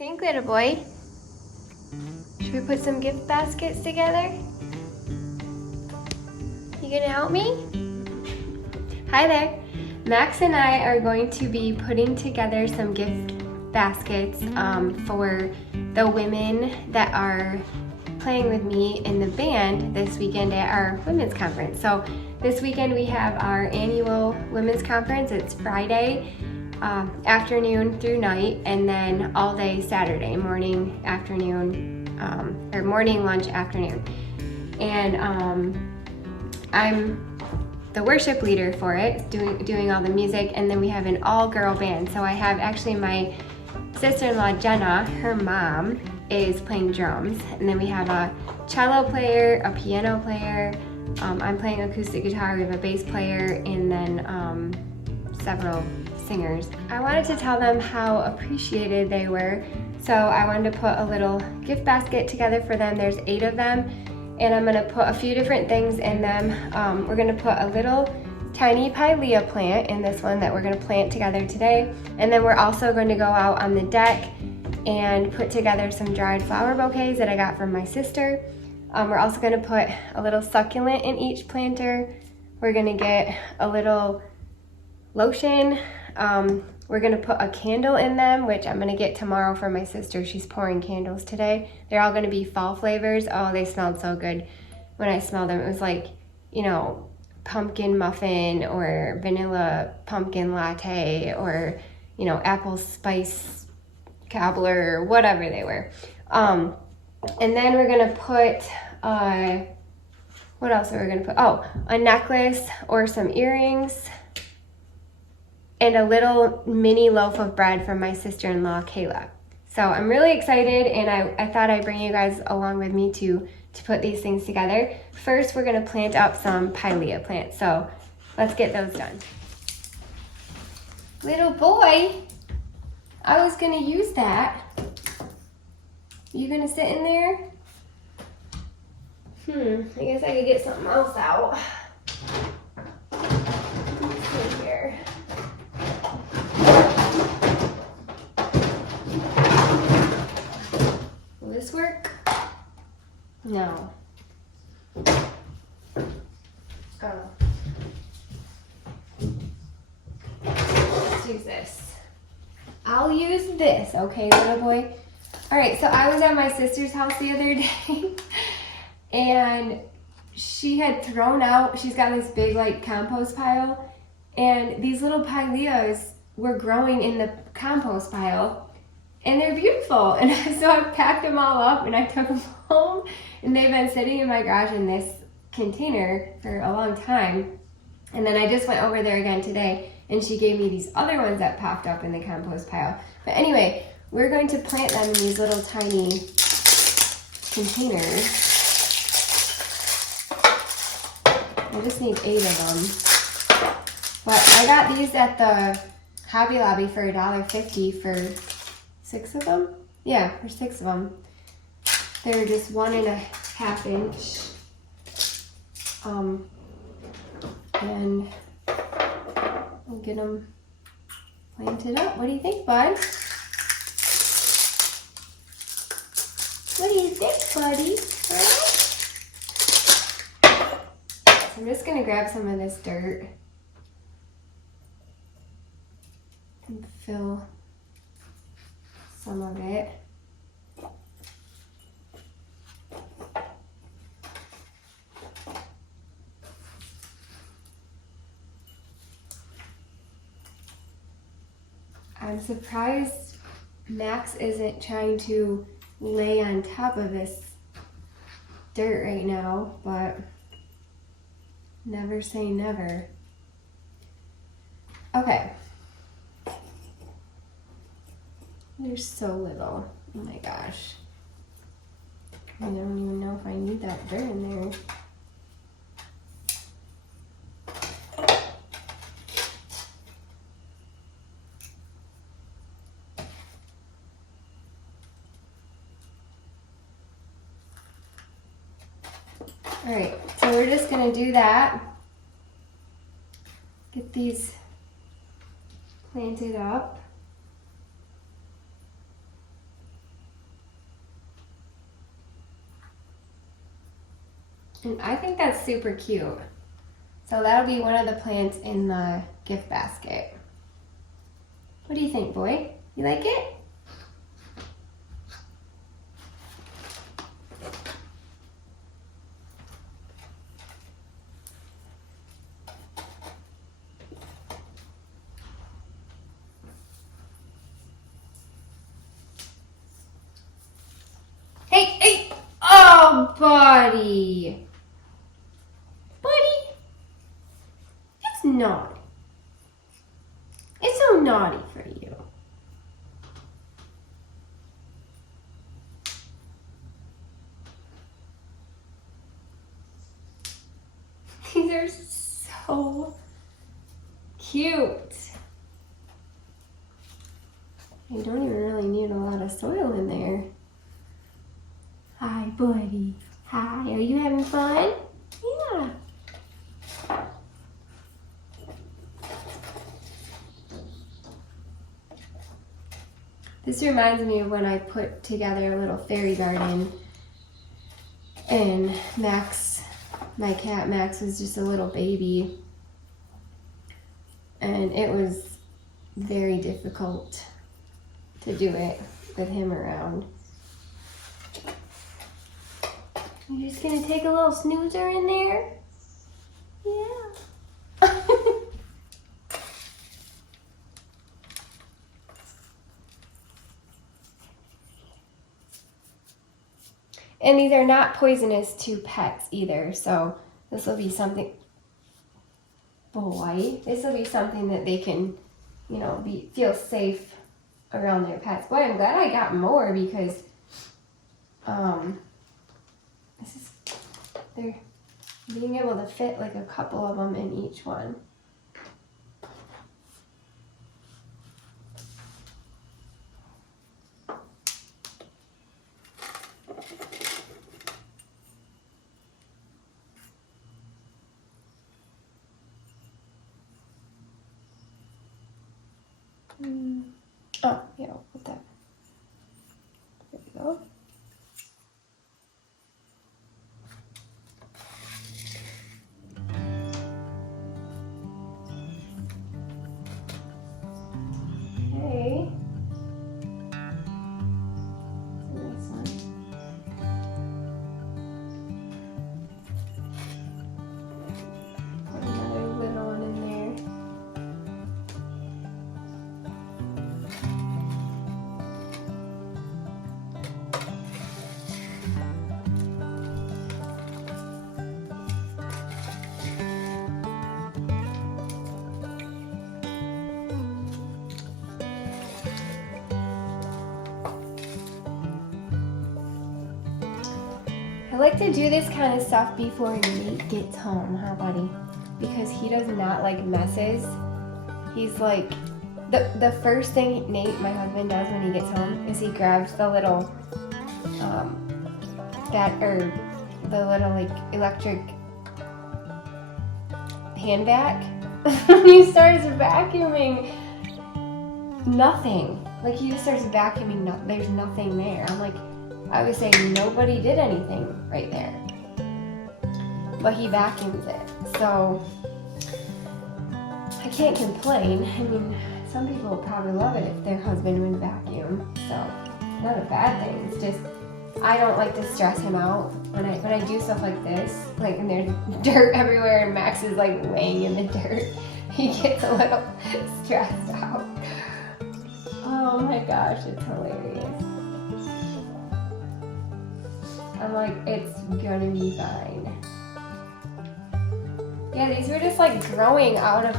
think, little boy? Should we put some gift baskets together? You gonna help me? Hi there. Max and I are going to be putting together some gift baskets for the women that are playing with me in the band this weekend at our women's conference. So this weekend we have our annual women's conference. It's Friday afternoon through night, and then all day Saturday morning, afternoon, or morning, lunch, afternoon. And I'm the worship leader for it, doing all the music, and then we have an all-girl band. So I have actually my sister-in-law Jenna, her mom, is playing drums, and then we have a cello player, a piano player, I'm playing acoustic guitar, we have a bass player, and then several singers. I wanted to tell them how appreciated they were, so I wanted to put a little gift basket together for them. There's 8 of them, and I'm gonna put a few different things in them. We're gonna put a little tiny pilea plant in this one that we're gonna plant together today, and then we're also going to go out on the deck and put together some dried flower bouquets that I got from my sister. We're also gonna put a little succulent in each planter. We're gonna get a little lotion. We're gonna put a candle in them, which I'm gonna get tomorrow for my sister. She's pouring candles today. They're all gonna be fall flavors. Oh, they smelled so good when I smelled them. It was like, you know, pumpkin muffin or vanilla pumpkin latte, or, you know, apple spice cobbler, or whatever they were. And then we're gonna put, what else are we gonna put? Oh, a necklace or some earrings, and a little mini loaf of bread from my sister-in-law, Kayla. So I'm really excited, and I thought I'd bring you guys along with me to put these things together. First, we're gonna plant up some pilea plants. So let's get those done. Little boy, I was gonna use that. You gonna sit in there? I guess I could get something else out. Let's see here. Will this work? No. Oh. Let's use this. I'll use this, okay, little boy? All right, so I was at my sister's house the other day, and she had thrown out, she's got this big like compost pile, and these little pileas were growing in the compost pile, and they're beautiful. And so I packed them all up and I took them home, and they've been sitting in my garage in this container for a long time. And then I just went over there again today, and she gave me these other ones that popped up in the compost pile. But anyway, we're going to plant them in these little tiny containers. I just need 8 of them. But I got these at the Hobby Lobby for $1.50 for 6 of them. Yeah, for 6 of them. They're just 1.5 inch. And we'll get them planted up. What do you think, bud? What do you think, buddy? So I'm just gonna grab some of this dirt and fill some of it. I'm surprised Max isn't trying to lay on top of this dirt right now, but never say never. Okay. There's so little. Oh my gosh. I don't even know if I need that dirt in there. All right, so we're just gonna do that. Get these planted up. And I think that's super cute. So that'll be one of the plants in the gift basket. What do you think, boy? You like it? Hey, hey! Oh, buddy! Buddy! It's naughty. It's so naughty for you. These are so cute. You don't even really need a lot of soil in there. Hi, buddy. Hi, are you having fun? Yeah. This reminds me of when I put together a little fairy garden and Max, my cat Max, was just a little baby, and it was very difficult to do it with him around. You're just gonna take a little snoozer in there? Yeah. And these are not poisonous to pets either, so this will be something, boy, this will be something that they can, you know, feel safe around their pets. Boy, I'm glad I got more because they're being able to fit like a couple of them in each one. Oh, yeah, I'll put that. There we go. Okay. That's a nice one. Put another little one in there. I like to do this kind of stuff before Nate gets home, huh, buddy? Because he does not like messes. He's like, the first thing Nate, my husband, does when he gets home is he grabs the little, the little like electric hand vac. He starts vacuuming nothing. Like he just starts vacuuming, there's nothing there. I'm like, I would say nobody did anything right there, but he vacuums it, so I can't complain. I mean, some people would probably love it if their husband would vacuum, so not a bad thing. It's just I don't like to stress him out when I do stuff like this, like when there's dirt everywhere and Max is like laying in the dirt. He gets a little stressed out. Oh my gosh, it's hilarious. I'm like, it's gonna be fine. Yeah, these were just like growing out of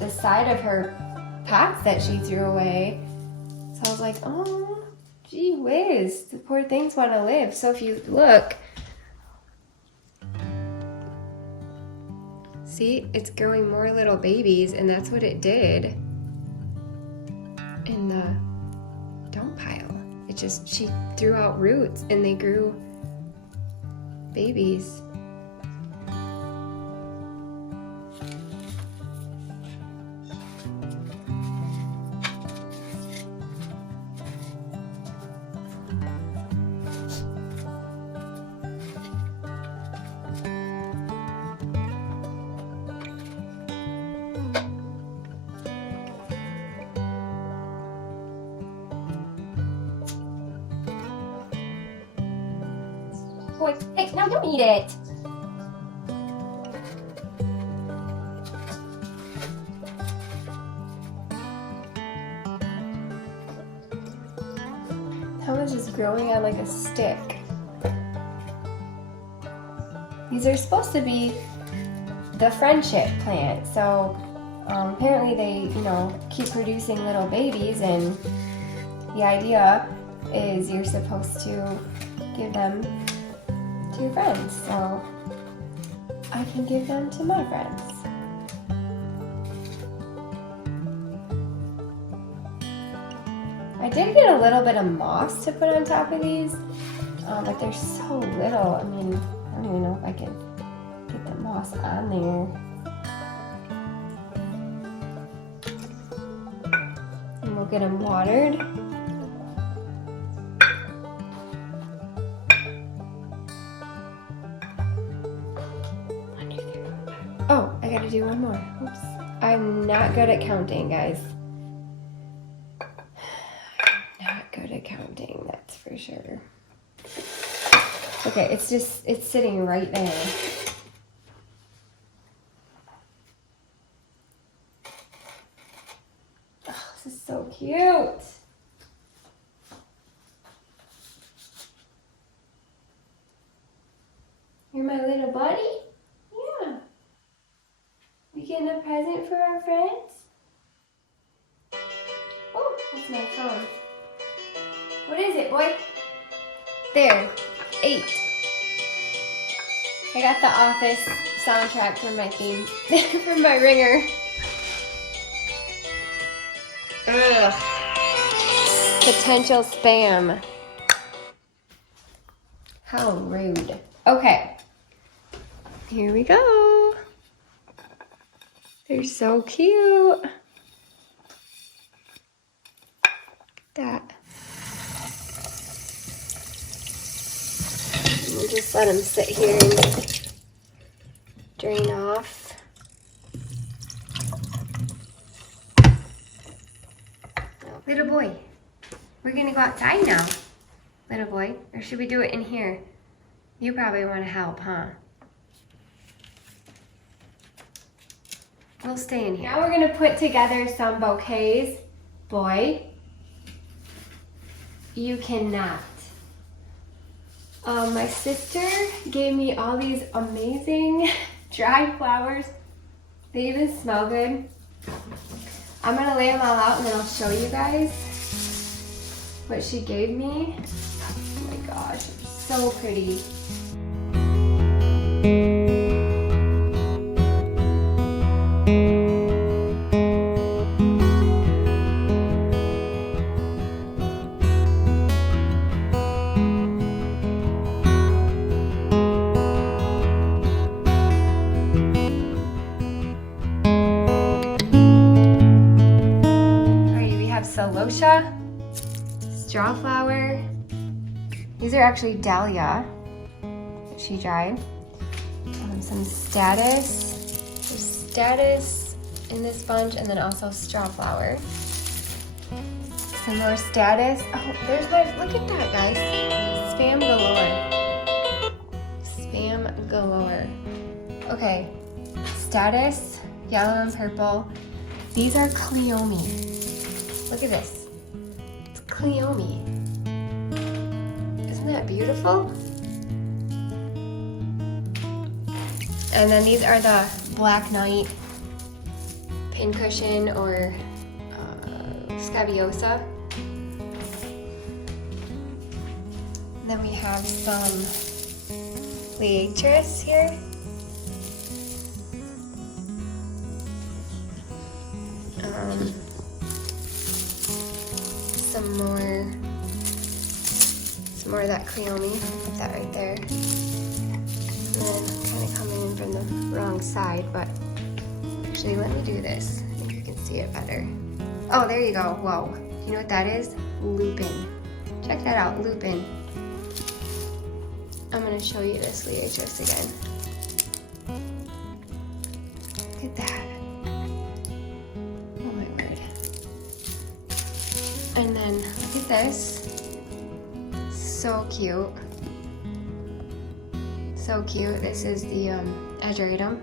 the side of her pots that she threw away. So I was like, oh, gee whiz, the poor things want to live. So if you look, see, it's growing more little babies, and that's what it did in the dump pile. It just, she threw out roots and they grew babies. boy. Hey, no, don't eat it. Thomas is growing on like a stick. These are supposed to be the friendship plant, so apparently they, keep producing little babies, and the idea is you're supposed to give them to your friends, so I can give them to my friends. I did get a little bit of moss to put on top of these, but they're so little. I mean, I don't even know if I can get the moss on there. And we'll get them watered. Oh, I gotta do one more. Oops. I'm not good at counting, guys. Good at counting, that's for sure. Okay, it's sitting right there. Oh, this is so cute. You're my little buddy? Yeah. We getting a present for our friends? Oh, that's my phone. What is it, boy? There, 8. I got the Office soundtrack for my theme, for my ringer. Ugh. Potential spam. How rude. Okay, here we go. They're so cute. That. We'll just let them sit here and drain off. Little boy, we're gonna go outside now. Little boy, or should we do it in here? You probably want to help, huh? We'll stay in here. Now we're gonna put together some bouquets. Boy, you cannot. My sister gave me all these amazing dried flowers. They even smell good. I'm gonna lay them all out and then I'll show you guys what she gave me. Oh my gosh, it's so pretty. Celosia, straw flower. These are actually dahlia that she dried. Some status. There's status in this bunch, and then also straw flower. Some more status. Oh, there's my, look at that, guys. Spam galore. Spam galore. Okay, status, yellow and purple. These are Cleome. Look at this. It's Cleome. Isn't that beautiful? And then these are the Black Knight pincushion or scabiosa. And then we have some Liatris here. Some more of that Cleome, put that right there. And then kind of coming in from the wrong side, but actually let me do this. I think you can see it better. Oh, there you go, whoa. Do you know what that is? Lupin. Check that out, lupin. I'm gonna show you this Liatris again. Look at that. Oh my word. And then look at this. So cute. So cute. This is the ageratum.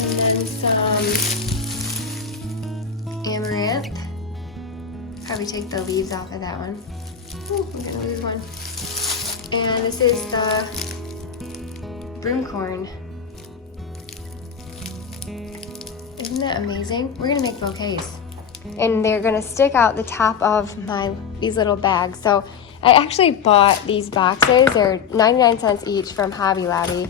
And then some amaranth. Probably take the leaves off of that one. Ooh, I'm gonna lose one. And this is the broomcorn. Isn't that amazing? We're gonna make bouquets. And they're gonna stick out the top of these little bags. So I actually bought these boxes. They're 99 cents each from Hobby Lobby.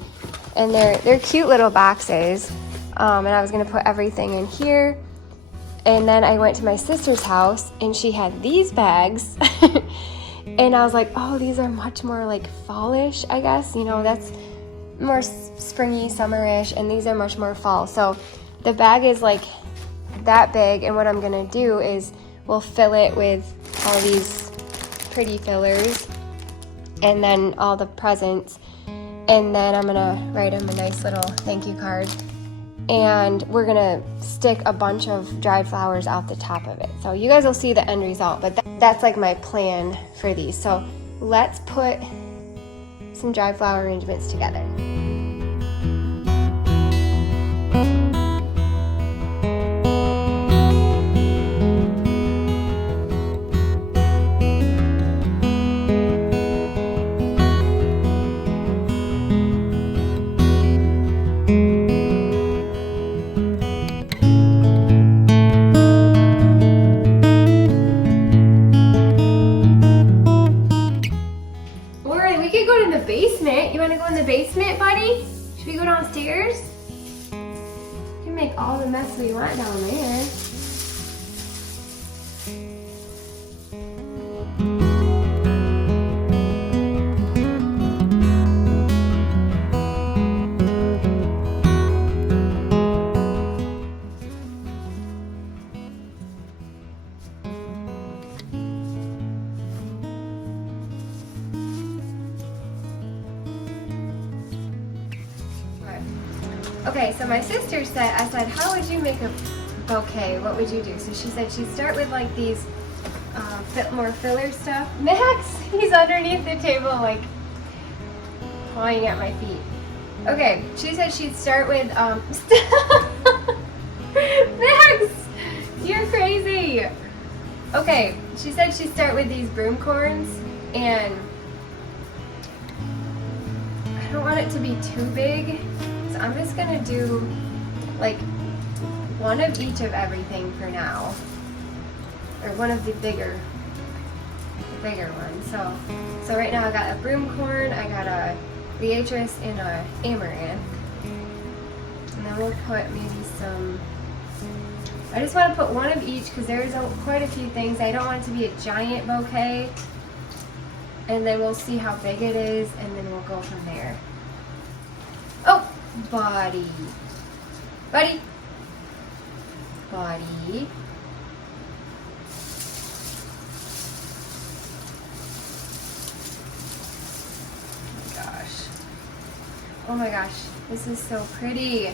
And they're cute little boxes. And I was gonna put everything in here. And then I went to my sister's house and she had these bags. And I was like, oh, these are much more like fallish, I guess. You know, that's more springy, summerish, and these are much more fall. So the bag is like that big, and what I'm gonna do is we'll fill it with all these pretty fillers and then all the presents, and then I'm gonna write them a nice little thank you card, and we're gonna stick a bunch of dried flowers out the top of it. So you guys will see the end result, but that's like my plan for these. So let's put some dried flower arrangements together. You want to go in the basement, buddy? Should we go downstairs? You can make all the mess we want down there. Okay, so my sister said, I said, how would you make a bouquet? What would you do? So she said she'd start with like these more filler stuff. Max, he's underneath the table like clawing at my feet. Okay, she said she'd start with, Max, you're crazy. Okay, she said she'd start with these broomcorns, and I don't want it to be too big. I'm just gonna do like one of each of everything for now, or one of the bigger ones. So right now I got a broomcorn, I got a Beatrice, and a amaranth, and then we'll put maybe some. I just want to put one of each because there's quite a few things. I don't want it to be a giant bouquet, and then we'll see how big it is, and then we'll go from there. Oh. Body. Oh my gosh. Oh my gosh, this is so pretty.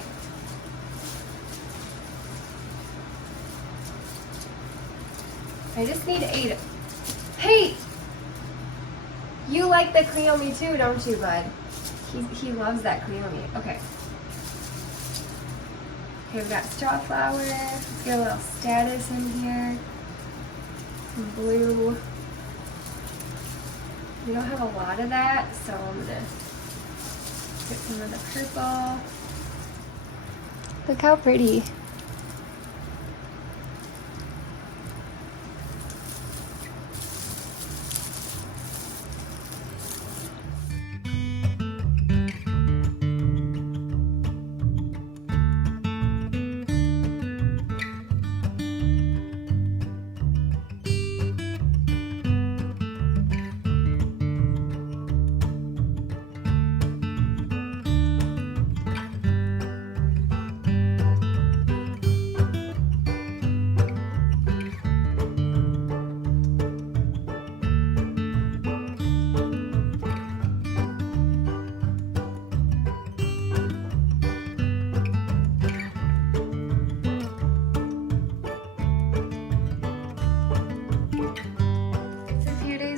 I just need 8. Hey! You like the Cleome too, don't you, bud? He loves that Cleome. Okay. Okay, we've got straw flower. Let's get a little status in here. Some blue. We don't have a lot of that, so I'm gonna get some of the purple. Look how pretty.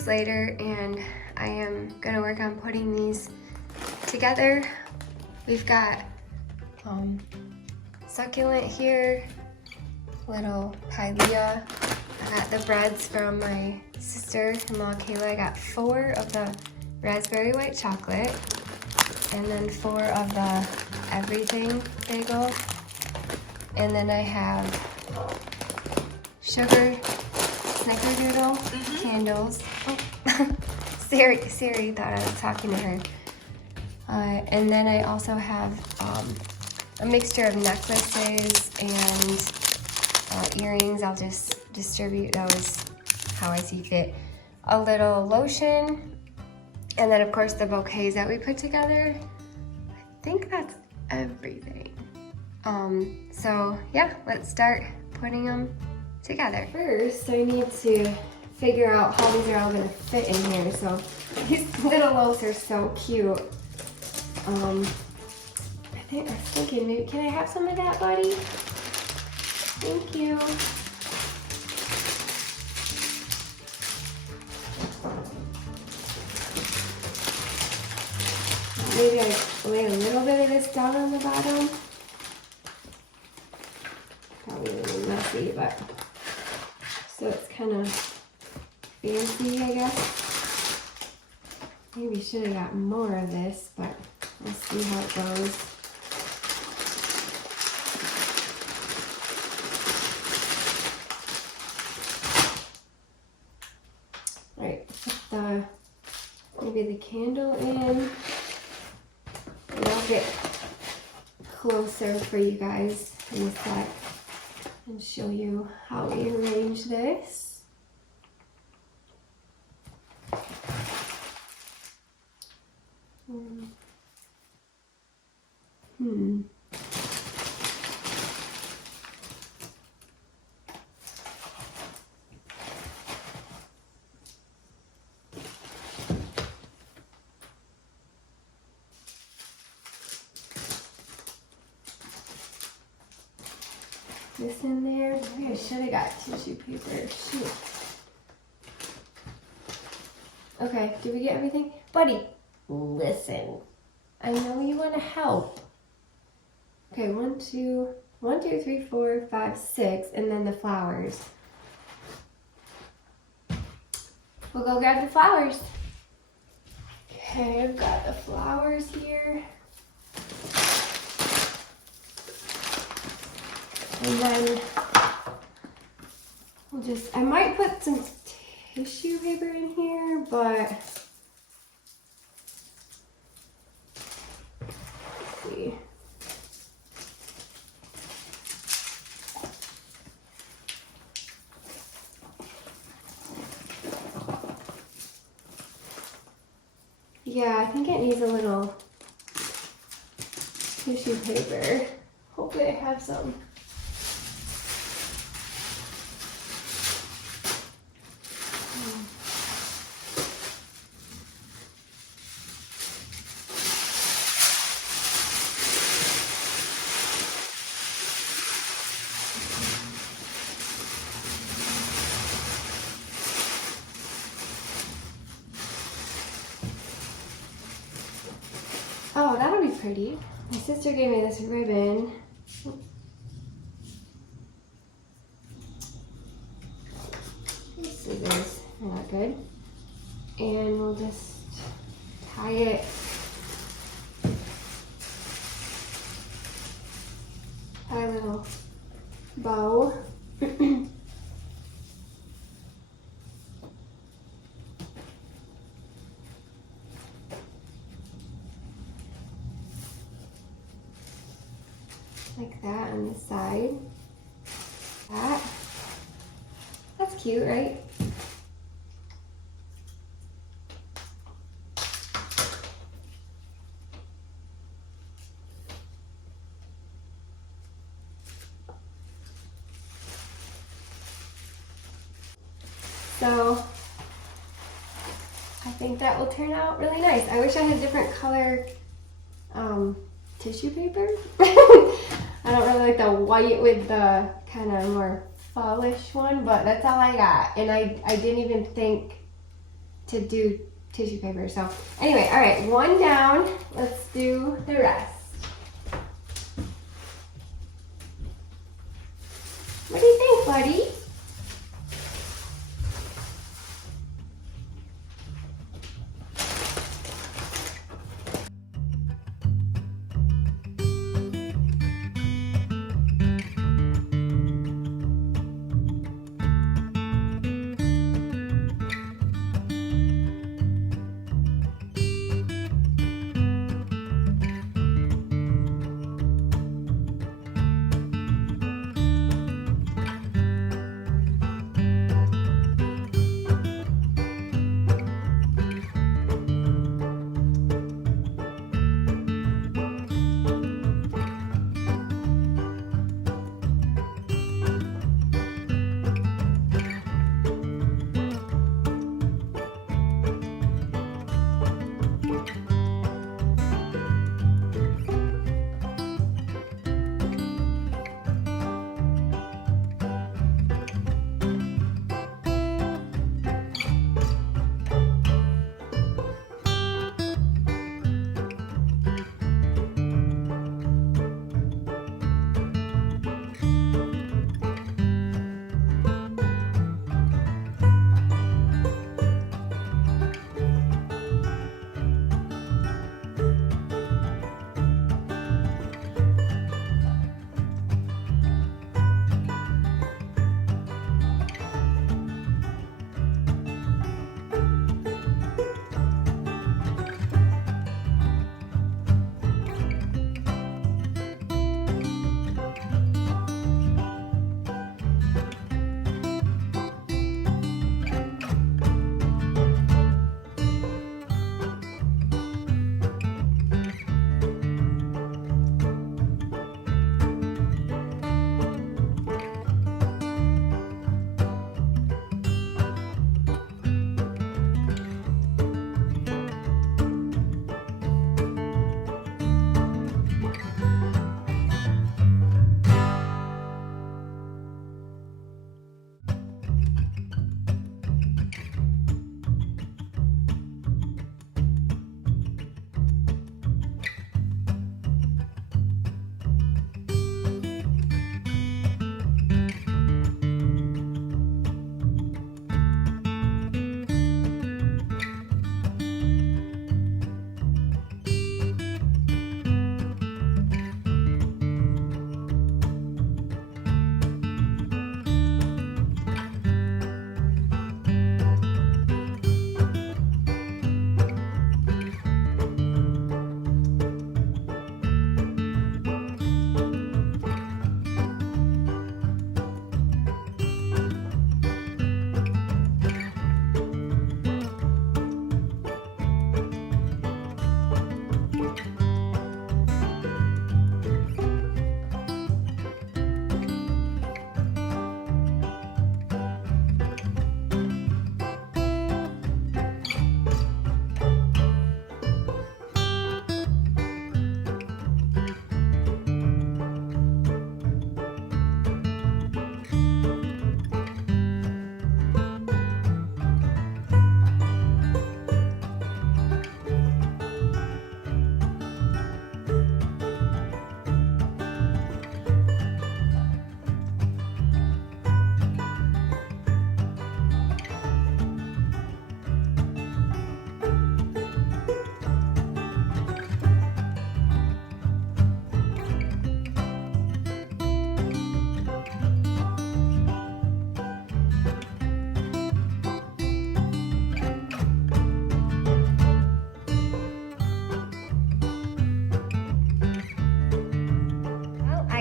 Later, and I am gonna work on putting these together. We've got succulent here, little pilea. I got the breads from my sister-in-law Kayla. I got 4 of the raspberry white chocolate and then 4 of the everything bagel. And then I have sugar snickerdoodle candles. Oh. Siri thought I was talking to her. And then I also have a mixture of necklaces and earrings. I'll just distribute those how I see fit. A little lotion, and then of course the bouquets that we put together. I think that's everything. So yeah, let's start putting them together. First, I need to figure out how these are all gonna fit in here. So these little loaves are so cute. I was thinking maybe, can I have some of that, buddy? Thank you. Maybe I lay a little bit of this down on the bottom. Probably a little messy, but so it's kind of fancy, I guess. Maybe should have got more of this, but we'll see how it goes. All right, put maybe the candle in. And I'll get closer for you guys in a sec and show you how we arrange this. This in there. Maybe I should have got tissue paper. Shoot. Okay, did we get everything? Buddy, listen. I know you want to help. Okay, 1, 2, 3, 4, 5, 6, and then the flowers. We'll go grab the flowers. Okay, I've got the flowers here. And then we'll I might put some tissue paper in here, but let's see. Yeah, I think it needs a little tissue paper. Hopefully I have some. Oh, that'll be pretty. My sister gave me this ribbon. These scissors are not good. And we'll just tie it tie a little bow. Like that on the side. That's cute, right? So I think that will turn out really nice. I wish I had different color tissue paper. I don't really like the white with the kind of more fallish one, but that's all I got. And I didn't even think to do tissue paper. So anyway, all right, one down. Let's do the rest. What do you think, buddy?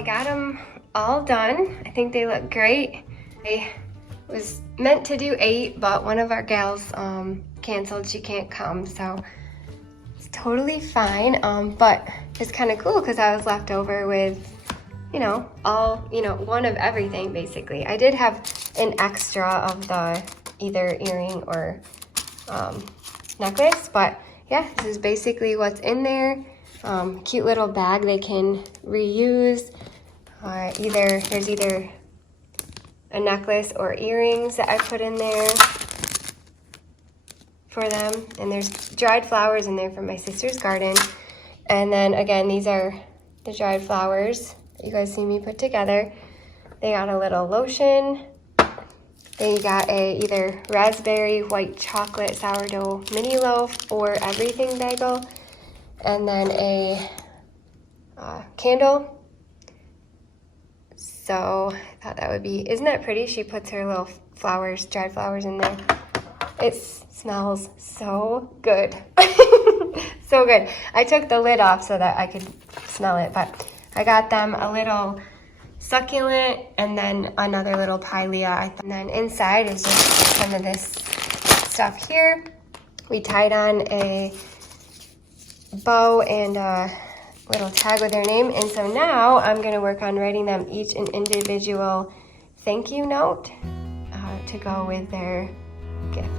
got them all done. I think they look great. I was meant to do 8, but one of our gals canceled. She can't come, so it's totally fine. But it's kind of cool because I was left over with, one of everything basically. I did have an extra of the either earring or necklace, but yeah, this is basically what's in there. Cute little bag they can reuse. There's either a necklace or earrings that I put in there. for them. And there's dried flowers in there from my sister's garden. And then again, these are the dried flowers that you guys see me put together. They got a little lotion. They got a either raspberry white chocolate sourdough mini loaf or everything bagel. And then a candle. So I thought that would be, isn't that pretty? She puts her little flowers, dried flowers in there. It smells so good. So good. I took the lid off so that I could smell it, but I got them a little succulent and then another little pilea. And then inside is just some of this stuff here. We tied on a bow and a little tag with their name. And so now I'm gonna work on writing them each an individual thank you note to go with their gift.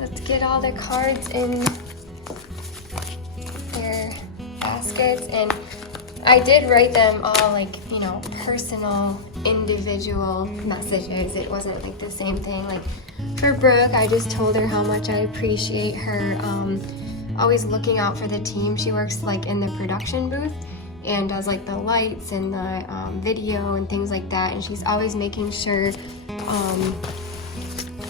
Let's get all the cards in their baskets. And I did write them all like, you know, personal, individual messages. It wasn't like the same thing. Like for Brooke, I just told her how much I appreciate her always looking out for the team. She works like in the production booth and does like the lights and the video and things like that. And she's always making sure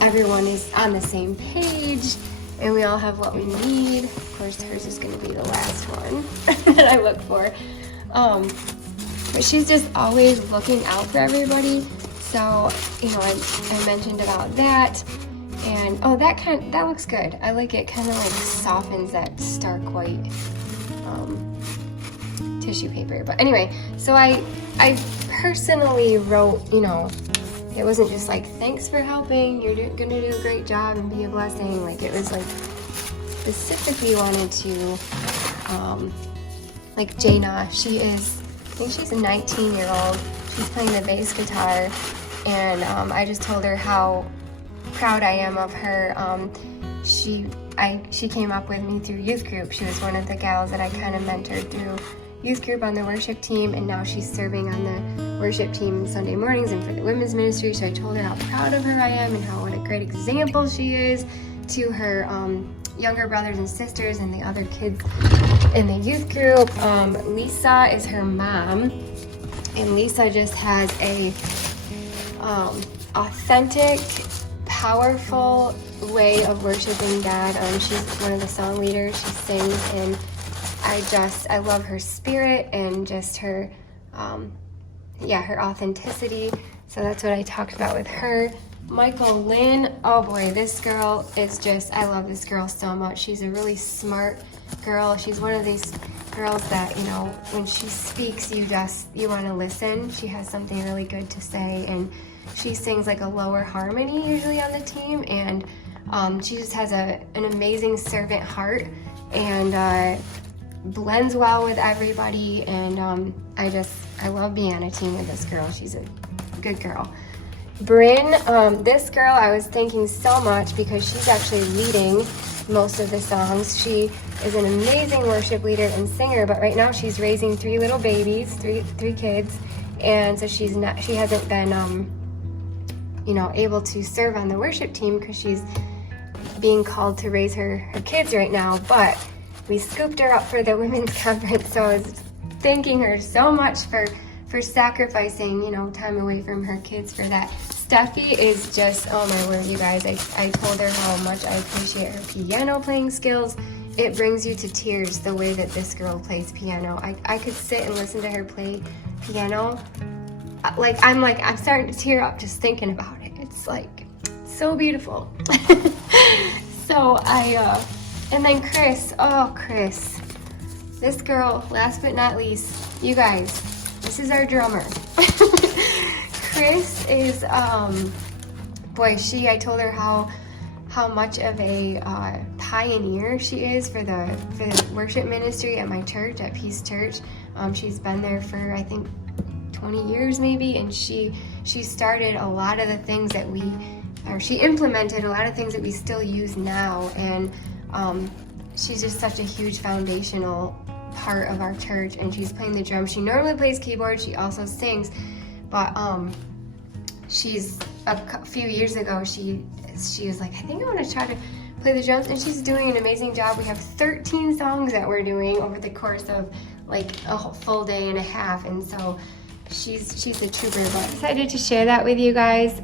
everyone is on the same page and we all have what we need. Of course, hers is going to be the last one that I look for. But she's just always looking out for everybody. So, you know, I mentioned about that. And oh, that looks good. I like it. Kind of like softens that stark white tissue paper. But anyway, so I personally wrote, you know, it wasn't just like, thanks for helping, you're gonna do a great job and be a blessing. Like it was like specifically wanted to, like Jaina, she is, I think she's a 19-year-old. She's playing the bass guitar, and I just told her how proud I am of her. She came up with me through youth group. She was one of the gals that I kind of mentored through youth group on the worship team, and now she's serving on the worship team Sunday mornings and for the women's ministry. So I told her how proud of her I am and what a great example she is to her younger brothers and sisters and the other kids in the youth group. Lisa is her mom, and Lisa just has a authentic, powerful way of worshiping God. She's one of the song leaders. She sings, and I love her spirit and just her, her authenticity. So that's what I talked about with her. Michael Lynn, oh boy, this girl is just, I love this girl so much. She's a really smart girl. She's one of these girls that, you know, when she speaks, you want to listen. She has something really good to say, and she sings like a lower harmony usually on the team, and she just has an amazing servant heart, and blends well with everybody, and I love being on a team with this girl. She's a good girl. Bryn, this girl I was thanking so much because she's actually leading most of the songs. She is an amazing worship leader and singer, but right now she's raising 3 little babies, three kids, and so she hasn't been able to serve on the worship team because she's being called to raise her kids right now. But we scooped her up for the women's conference, so I was thanking her so much for sacrificing, time away from her kids for that. Steffi is just, oh my word, you guys. I told her how much I appreciate her piano playing skills. It brings you to tears the way that this girl plays piano. I could sit and listen to her play piano. I'm starting to tear up just thinking about it. It's like so beautiful. So and then Chris, oh Chris, this girl, last but not least, you guys, this is our drummer. Chris is, boy, I told her how much of a pioneer she is for the worship ministry at my church, at Peace Church. She's been there for, I think, 20 years maybe, and she started a lot of the things that she implemented a lot of things that we still use now, and she's just such a huge foundational part of our church, and she's playing the drums. She normally plays keyboard, she also sings, but she's a few years ago she was like, I think I want to try to play the drums, and she's doing an amazing job. We have 13 songs that we're doing over the course of like a full day and a half, and so she's a trooper. But I decided to share that with you guys.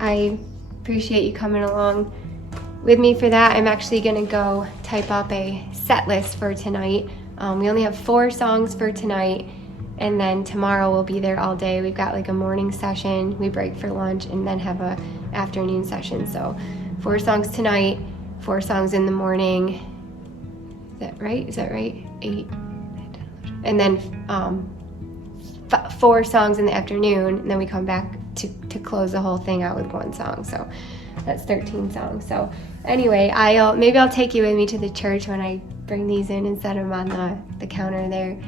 I appreciate you coming along with me for that. I'm actually gonna go type up a set list for tonight. We only have 4 songs for tonight, and then tomorrow we'll be there all day. We've got like a morning session, we break for lunch, and then have a afternoon session. So 4 songs tonight, 4 songs in the morning. Is that right? 8, and then 4 songs in the afternoon, and then we come back to close the whole thing out with 1 song. So that's 13 songs. So anyway, maybe I'll take you with me to the church when I bring these in and set them on the counter there.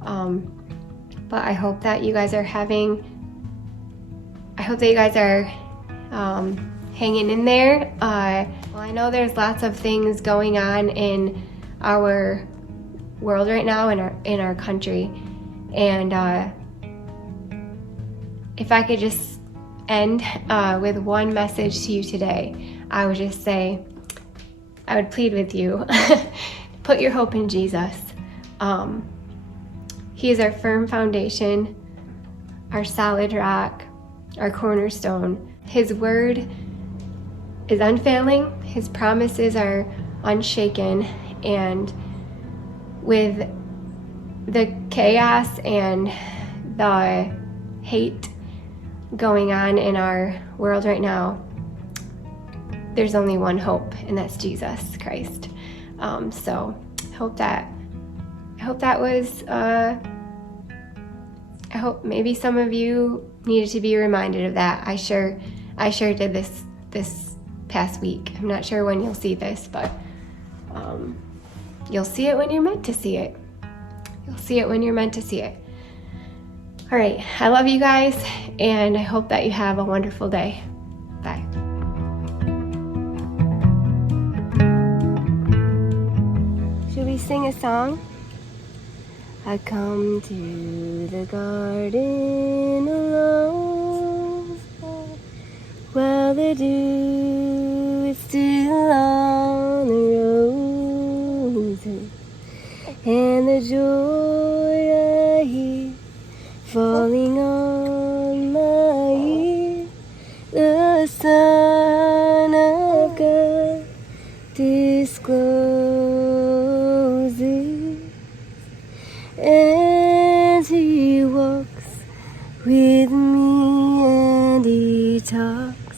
But I hope that you guys are hanging in there. Well, I know there's lots of things going on in our world right now, in our country, and if I could just end with one message to you today, I would just say, I would plead with you, put your hope in Jesus. He is our firm foundation, our solid rock, our cornerstone. His word is unfailing, his promises are unshaken, and with the chaos and the hate going on in our world right now, there's only one hope, and that's Jesus Christ. So I hope maybe some of you needed to be reminded of that. I sure did this past week. I'm not sure when you'll see this, but you'll see it when you're meant to see it. You'll see it when you're meant to see it. All right, I love you guys, and I hope that you have a wonderful day. Bye. Should we sing a song? I come to the garden alone, while the dew is still on the roses, and the joy I hear falling on my ear, the Son of God discloses, and he walks with me, and he talks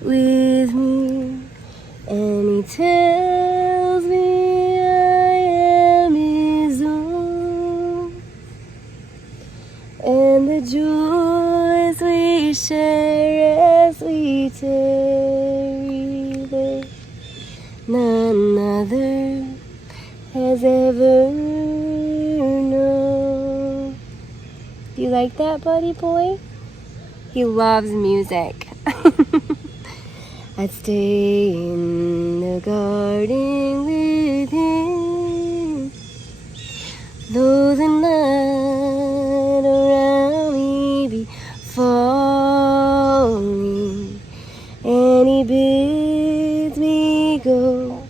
with me, and he tells me I am his own, and the joys we share as we tarry there, none other has ever known. Do you like that, buddy boy? He loves music. I'd stay in the garden with him, though the night around me be falling, and he bids me go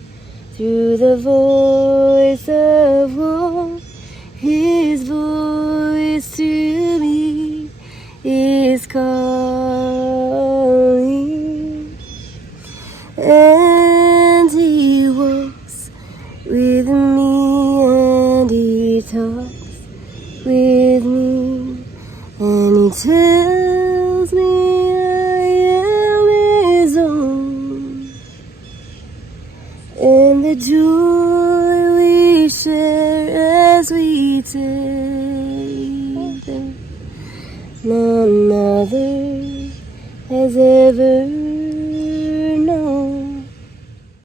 through the voice of woe. His voice to me is calling, and he walks with me, and he talks with me, and he tells me I am his own, and the joy we share as we take them. None other has ever